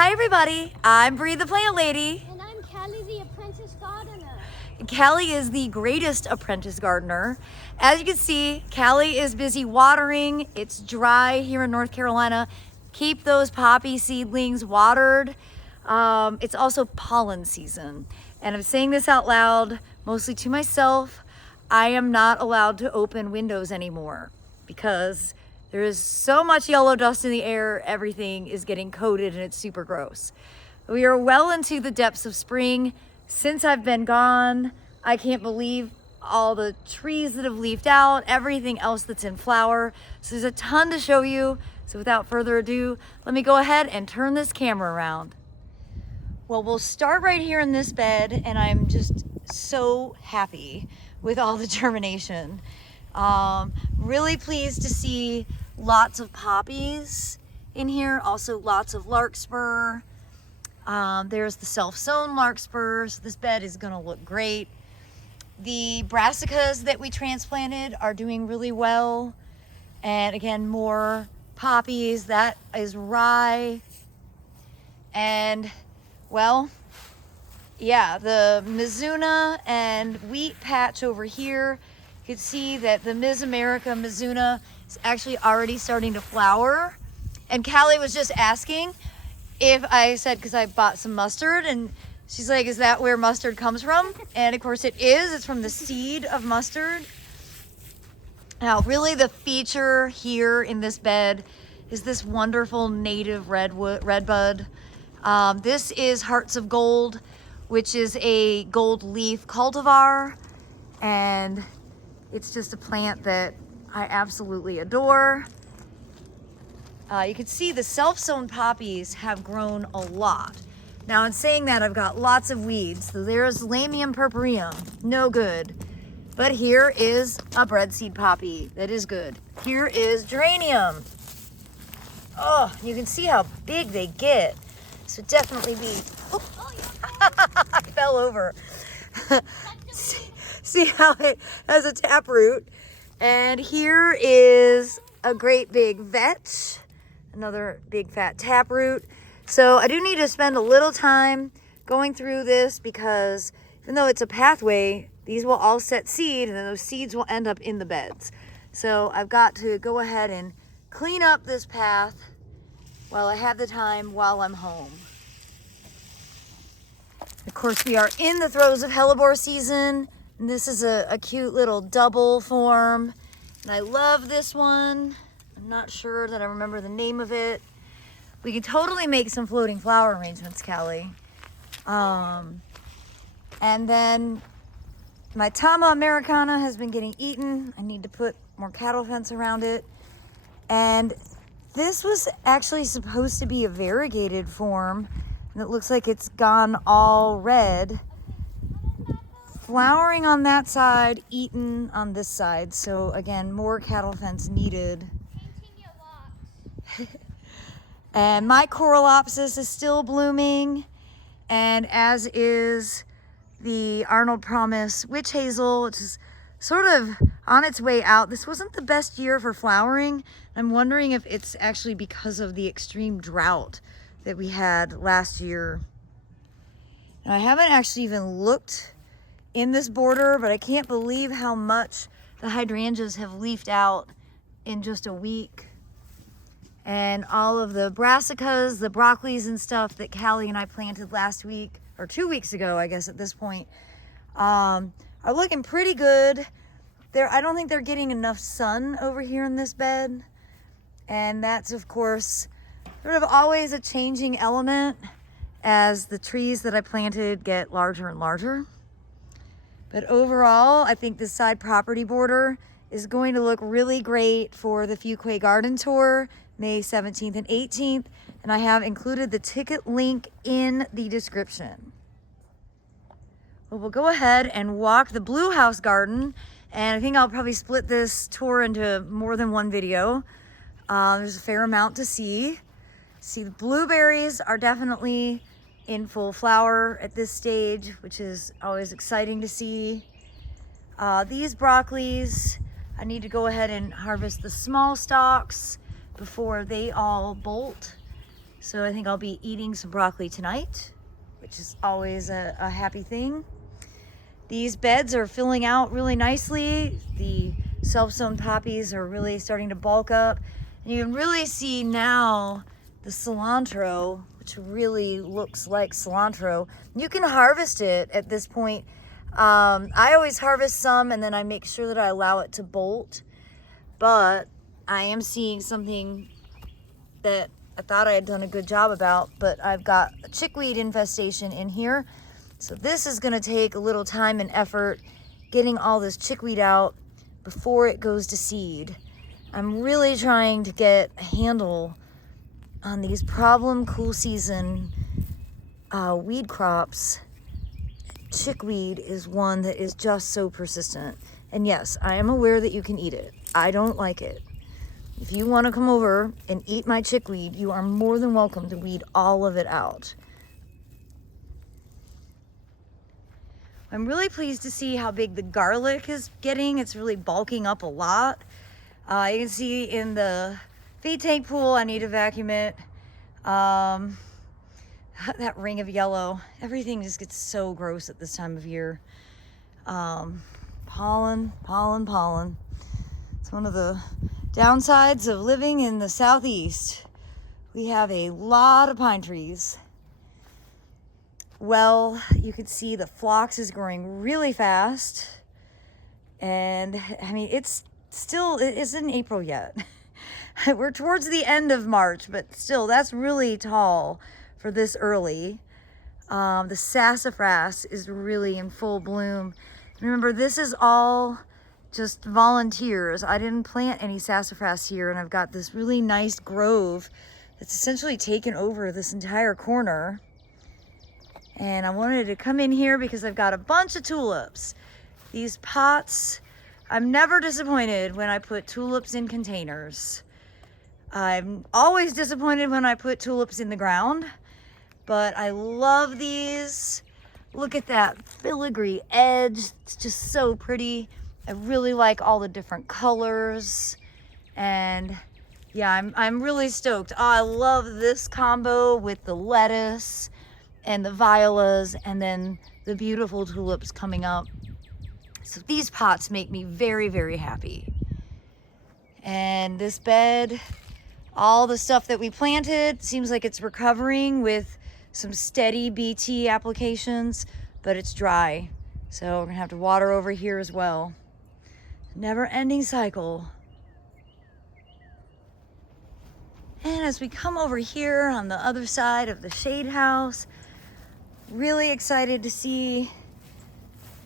Hi everybody, I'm Bree the Plant Lady. And I'm Callie the Apprentice Gardener. Callie is the greatest apprentice gardener. As you can see, Callie is busy watering. It's dry here in North Carolina. Keep those poppy seedlings watered. It's also pollen season. And I'm saying this out loud, mostly to myself. I am not allowed to open windows anymore because there is so much yellow dust in the air, everything is getting coated and it's super gross. We are well into the depths of spring. Since I've been gone, I can't believe all the trees that have leafed out, everything else that's in flower. So there's a ton to show you. So without further ado, let me go ahead and turn this camera around. Well, we'll start right here in this bed, and I'm just so happy with all the germination. Really pleased to see lots of poppies in here, also lots of larkspur. There's the self-sown larkspur, so this bed is gonna look great. The brassicas that we transplanted are doing really well. And again, more poppies, that is rye. And well, yeah, the Mizuna and wheat patch over here, you can see that the Ms. America Mizuna is actually already starting to flower. And Callie was just asking if I said, because I bought some mustard, and she's like, is that where mustard comes from? And of course it is. It's from the seed of mustard. Now, really the feature here in this bed is this wonderful native redbud. This is Hearts of Gold, which is a gold leaf cultivar, and it's just a plant that I absolutely adore. You can see the self-sown poppies have grown a lot. Now, in saying that, I've got lots of weeds. So there's Lamium purpureum, no good. But here is a breadseed poppy that is good. Here is geranium. Oh, you can see how big they get. So definitely be, oh, I fell over. See how it has a taproot. And here is a great big vetch, another big fat taproot. So I do need to spend a little time going through this because even though it's a pathway, these will all set seed and then those seeds will end up in the beds. So I've got to go ahead and clean up this path while I have the time while I'm home. Of course, we are in the throes of hellebore season, and this is a cute little double form, and I love this one. I'm not sure that I remember the name of it. We could totally make some floating flower arrangements, Callie. And then my Tama Americana has been getting eaten. I need to put more cattle fence around it. And this was actually supposed to be a variegated form, and it looks like it's gone all red. Flowering on that side, eaten on this side. So again, more cattle fence needed. And my Coralopsis is still blooming, and as is the Arnold Promise Witch Hazel, which is sort of on its way out. This wasn't the best year for flowering. I'm wondering if it's actually because of the extreme drought that we had last year. And I haven't actually even looked in this border, but I can't believe how much the hydrangeas have leafed out in just a week. And all of the brassicas, the broccolis and stuff that Callie and I planted last week, or 2 weeks ago, I guess at this point, are looking pretty good. I don't think they're getting enough sun over here in this bed. And that's, of course, sort of always a changing element as the trees that I planted get larger and larger. But overall, I think this side property border is going to look really great for the Fuquay Garden Tour, May 17th and 18th. And I have included the ticket link in the description. Well, we'll go ahead and walk the Blue House Garden. And I think I'll probably split this tour into more than one video. There's a fair amount to see. See, the blueberries are definitely in full flower at this stage, which is always exciting to see. These broccolis, I need to go ahead and harvest the small stalks before they all bolt. So I think I'll be eating some broccoli tonight, which is always a happy thing. These beds are filling out really nicely. The self-sown poppies are really starting to bulk up. And you can really see now the cilantro, which really looks like cilantro. You can harvest it at this point. I always harvest some and then I make sure that I allow it to bolt. But I am seeing something that I thought I had done a good job about, but I've got a chickweed infestation in here. So this is gonna take a little time and effort getting all this chickweed out before it goes to seed. I'm really trying to get a handle on these problem cool season weed crops. Chickweed is one that is just so persistent. And yes, I am aware that you can eat it. I don't like it. If you want to come over and eat my chickweed, you are more than welcome to weed all of it out. I'm really pleased to see how big the garlic is getting. It's really bulking up a lot. You can see in the feed tank pool, I need to vacuum it. That ring of yellow, everything just gets so gross at this time of year. Pollen. It's one of the downsides of living in the southeast. We have a lot of pine trees. Well, you can see the phlox is growing really fast. And I mean, it isn't April yet. We're towards the end of March, but still, that's really tall for this early. The sassafras is really in full bloom. Remember, this is all just volunteers. I didn't plant any sassafras here, and I've got this really nice grove that's essentially taken over this entire corner. And I wanted to come in here because I've got a bunch of tulips. These pots, I'm never disappointed when I put tulips in containers. I'm always disappointed when I put tulips in the ground, but I love these. Look at that filigree edge. It's just so pretty. I really like all the different colors. And yeah, I'm really stoked. Oh, I love this combo with the lettuce and the violas and then the beautiful tulips coming up. So these pots make me very, very happy. And this bed, all the stuff that we planted seems like it's recovering with some steady BT applications, but it's dry. So we're gonna have to water over here as well. Never ending cycle. And as we come over here on the other side of the shade house, really excited to see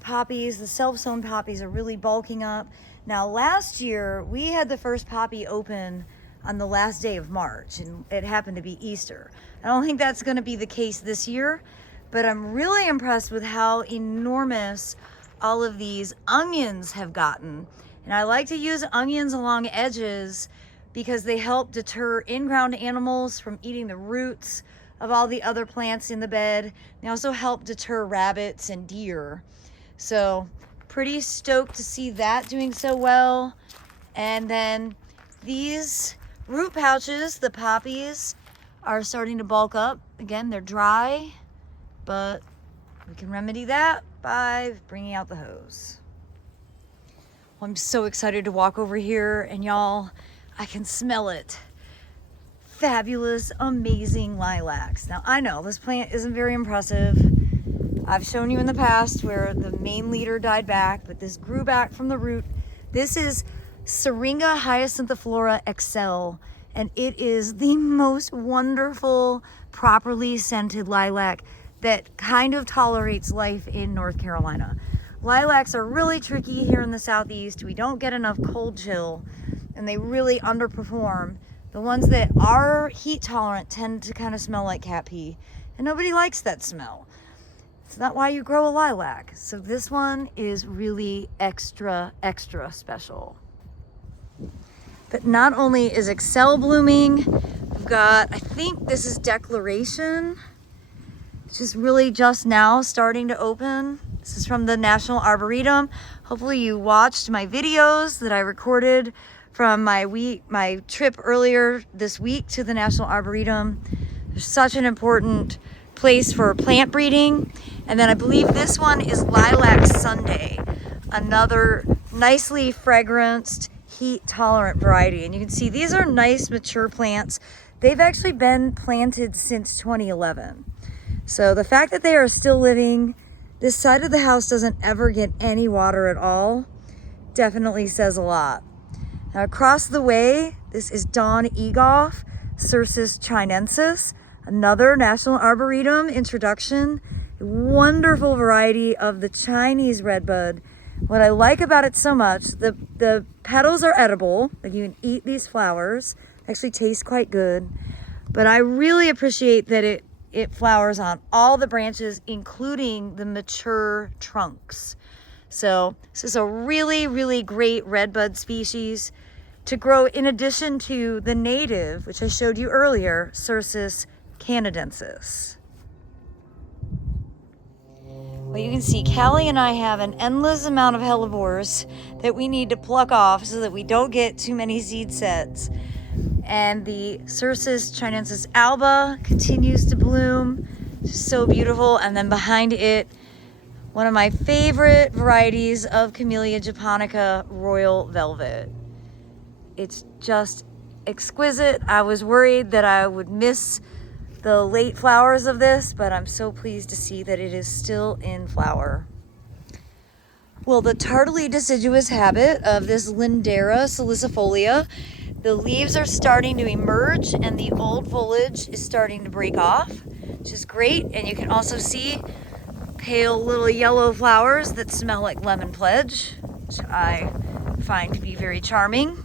poppies. The self-sown poppies are really bulking up. Now last year, we had the first poppy open on the last day of March, and it happened to be Easter. I don't think that's gonna be the case this year, but I'm really impressed with how enormous all of these onions have gotten. And I like to use onions along edges because they help deter in-ground animals from eating the roots of all the other plants in the bed. They also help deter rabbits and deer. So pretty stoked to see that doing so well. And then these root pouches, the poppies, are starting to bulk up. Again, they're dry, but we can remedy that by bringing out the hose. Well, I'm so excited to walk over here, and y'all, I can smell it. Fabulous, amazing lilacs. Now, I know this plant isn't very impressive. I've shown you in the past where the main leader died back, but this grew back from the root. This is Syringa hyacinthiflora XL, and it is the most wonderful, properly scented lilac that kind of tolerates life in North Carolina. Lilacs are really tricky here in the southeast. We don't get enough cold chill, and they really underperform. The ones that are heat tolerant tend to kind of smell like cat pee, and nobody likes that smell. It's not why you grow a lilac. So this one is really extra, extra special. But not only is Excel blooming, we've got, I think this is Declaration, which is really just now starting to open. This is from the National Arboretum. Hopefully you watched my videos that I recorded from my trip earlier this week to the National Arboretum. They're such an important place for plant breeding. And then I believe this one is Lilac Sunday, another nicely fragranced, heat tolerant variety. And you can see these are nice mature plants. They've actually been planted since 2011. So the fact that they are still living, this side of the house doesn't ever get any water at all, definitely says a lot. Now across the way, this is Dawn Egoff, Cercis chinensis, another National Arboretum introduction. A wonderful variety of the Chinese redbud. What I like about it so much, the petals are edible, like you can eat these flowers, actually taste quite good. But I really appreciate that it flowers on all the branches, including the mature trunks. So this is a really, really great redbud species to grow in addition to the native, which I showed you earlier, Cercis canadensis. Well, you can see Callie and I have an endless amount of hellebores that we need to pluck off so that we don't get too many seed sets. And the Cercis chinensis alba continues to bloom. It's so beautiful. And then behind it, one of my favorite varieties of Camellia japonica, royal velvet. It's just exquisite. I was worried that I would miss the late flowers of this, but I'm so pleased to see that it is still in flower. Well, the tardily deciduous habit of this Lindera salicifolia, the leaves are starting to emerge and the old foliage is starting to break off, which is great. And you can also see pale little yellow flowers that smell like lemon pledge, which I find to be very charming.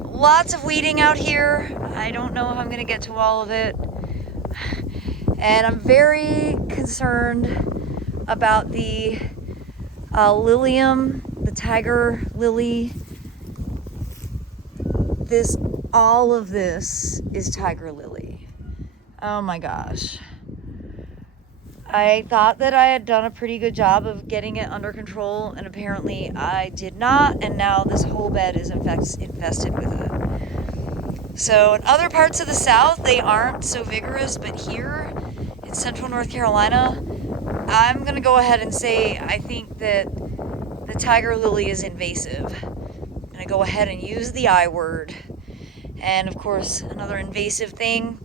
Lots of weeding out here. I don't know if I'm gonna get to all of it. And I'm very concerned about the lilium, the tiger lily. All of this is tiger lily. Oh my gosh. I thought that I had done a pretty good job of getting it under control, and apparently I did not, and now this whole bed is infested with it. So in other parts of the South, they aren't so vigorous, but here in central North Carolina, I'm gonna go ahead and say I think that the tiger lily is invasive. I'm gonna go ahead and use the I word. And of course, another invasive thing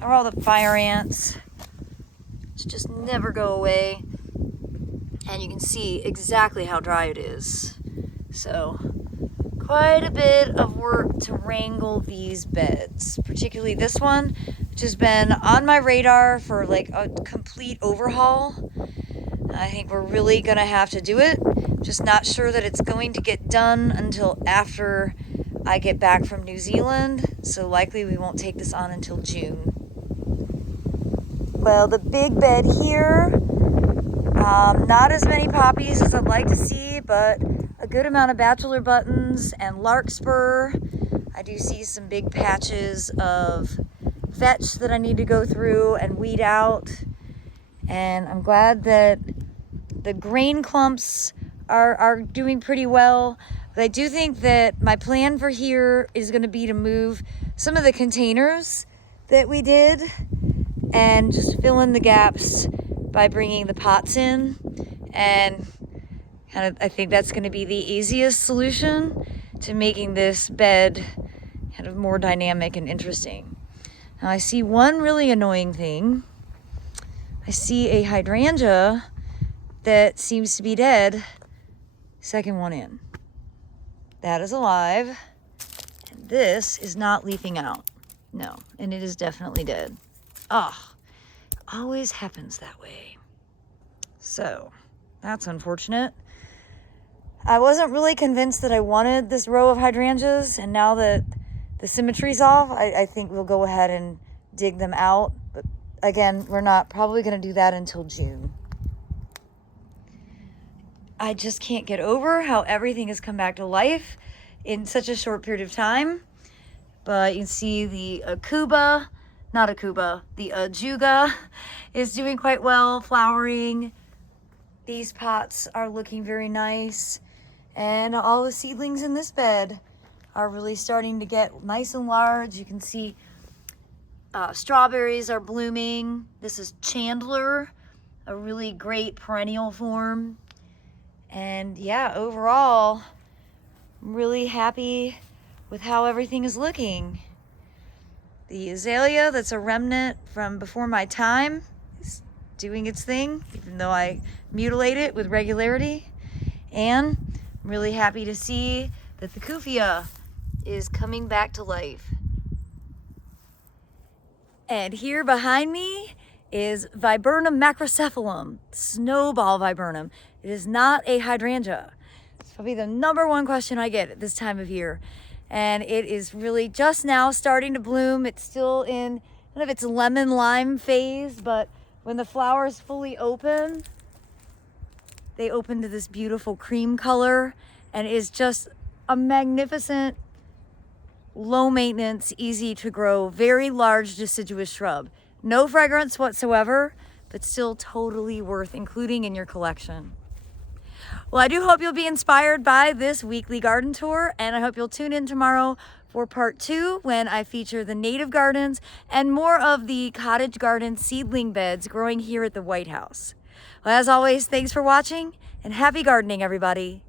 are all the fire ants, which just never go away. And you can see exactly how dry it is. So quite a bit of work to wrangle these beds, particularly this one, which has been on my radar for like a complete overhaul. I think we're really gonna have to do it. Just not sure that it's going to get done until after I get back from New Zealand, so likely we won't take this on until June. Well, the big bed here, not as many poppies as I'd like to see, but a good amount of bachelor buttons and larkspur. I do see some big patches of vetch that I need to go through and weed out. And I'm glad that the grain clumps are doing pretty well. But I do think that my plan for here is going to be to move some of the containers that we did and just fill in the gaps by bringing the pots in. And kind of, I think that's going to be the easiest solution to making this bed kind of more dynamic and interesting. Now I see one really annoying thing. I see a hydrangea that seems to be dead. Second one in. That is alive. And this is not leafing out. No, and it is definitely dead. Oh, always happens that way. So, that's unfortunate. I wasn't really convinced that I wanted this row of hydrangeas, and now that the symmetry's off, I think we'll go ahead and dig them out. But again, we're not probably going to do that until June. I just can't get over how everything has come back to life in such a short period of time. But you can see the the ajuga is doing quite well, flowering. These pots are looking very nice. And all the seedlings in this bed are really starting to get nice and large. You can see Strawberries are blooming. This is Chandler, a really great perennial form. And yeah, overall, I'm really happy with how everything is looking. The azalea, that's a remnant from before my time, is doing its thing, even though I mutilate it with regularity. And I'm really happy to see that the Kufia is coming back to life. And here behind me is Viburnum macrocephalum, snowball viburnum. It is not a hydrangea. It's probably the #1 question I get at this time of year. And it is really just now starting to bloom. It's still in kind of its lemon lime phase, but when the flowers fully open, they open to this beautiful cream color, and it is just a magnificent, low maintenance, easy to grow, very large deciduous shrub. No fragrance whatsoever, but still totally worth including in your collection. Well, I do hope you'll be inspired by this weekly garden tour, and I hope you'll tune in tomorrow for part 2 when I feature the native gardens and more of the cottage garden seedling beds growing here at the White House. Well, as always, thanks for watching and happy gardening, everybody.